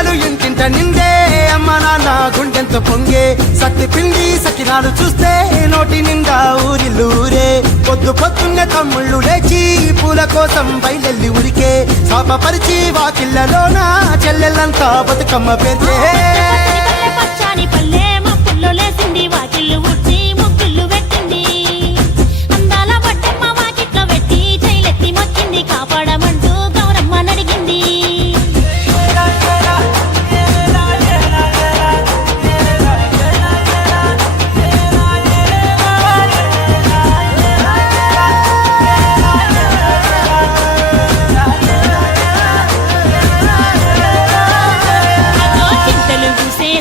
పండుగలు ఇంటింట నిందే అమ్మ నాన్న గుండెంత పొంగే సత్తి పిండి సకినాలు చూస్తే నోటి నిండా ఊరిల్లూరే పొద్దు పొద్దున్నే తమ్ముళ్ళు లేచి పూల కోసం బయలెల్లి ఉరికే శాపపరిచి వాకిళ్ళలోన చెల్లెళ్ళంతా బతుకమ్మ పేర్చే పచ్చాని పల్లె మప్పుల్లో లేసింది వాకిళ్ళు ఉడ్చి ముగ్గుళ్ళు పెట్టింది అందాల బట్టమ్మ వాకిట్లో పెట్టి జైలెత్తి మొక్కింది కాపాడమంటూ గౌరమ్మ నడిగింది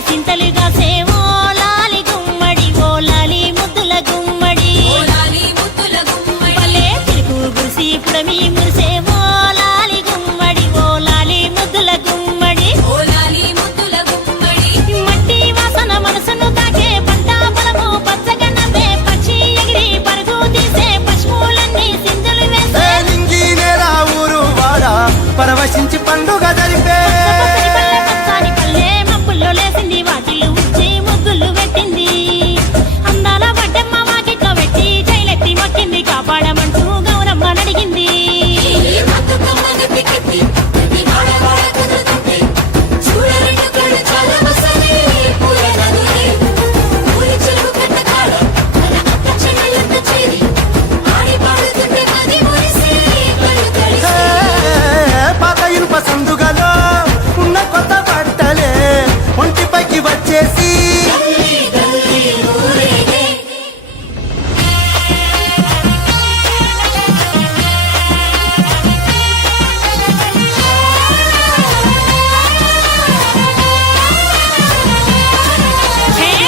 సింతలుగా సేవో లాలి గుమ్మడి ఓ లాలి ముద్దుల గుమ్మడి భలే తిరుగు గురిసి పుడమి మురిసేవో లాలి గుమ్మడి ఓ లాలి ముద్దుల గుమ్మడి మట్టి వాసన మనసును తాకే పంట పొలము పచ్చగా నవ్వే పక్షి ఎగిరి పరుగు తీసే పశువులన్నీ సింధులు వేసే నింగి నేల ఊరు వాడ పరవశించి పండుగ జరిపే పచ్చాని పల్లె మప్పుల్లో లేసింది వాకిళ్ళు ఉచ్చి ముగ్గులు పెట్టింది అందాల బడ్డమ్మ వాకిట్లో పెట్టి జైలెత్తి మొక్కింది కాపాడమంటూ గౌరమ్మ నడిగింది పాత ఇనుప సందుగలో ఉన్న కొత్త బట్టలే ఒంటిపైకి వచ్చేసి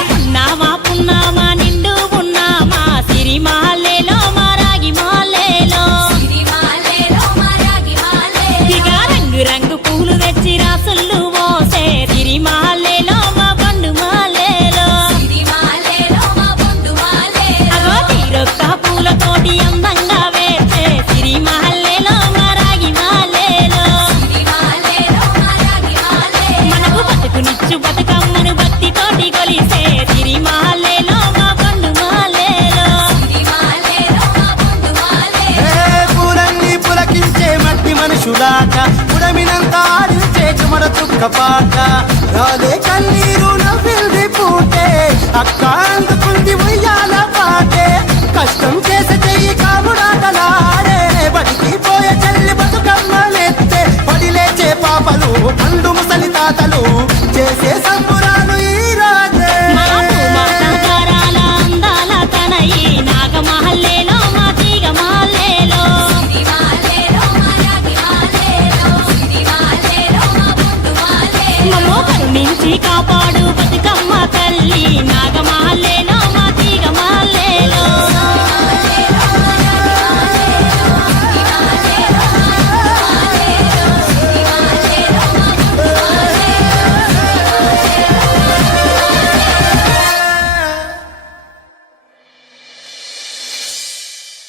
పున్నామా పున్నామా నిండు పున్నామా సిరి మాలేలో మా రాగి మాలేలో ఇక రంగు రంగు పూలు తెచ్చి రాసుళ్ళు మోసే సిరి మాలేలో మా పండు మాలేలో అగో తీరొక్క పూలతోటి అందంగా వేసే సిరి మాలేలో మా రాగి మాలేలో మనకు బతుకునిచ్చు బతుకమ్మను భక్తితోటి కొలిసే సిరి మాలేలో మా పండు మాలేలో పూలన్నీ పులకించే మట్టి మనుషులాట పుడమినంత ఆడించే కుమర చుక్క పాట రాలే కన్నీరు నవ్వింది పూటే అక్క అందుకుంది ఉయ్యాల పాటే కష్టం చేసే చెయ్యి కాముడాటలాడే బడికి పోయే చెల్లి బతుకమ్మ నెత్తే పడి లేచే పాపలు పండు ముసలి తాతలు చేసే సంబురాలు ఈ రాజే మా సంసారాల అందాల తనయి నాగమహల్లేలో మా తీగ మాలేలో మమ్మో కరుణించి కాపాడు బతుక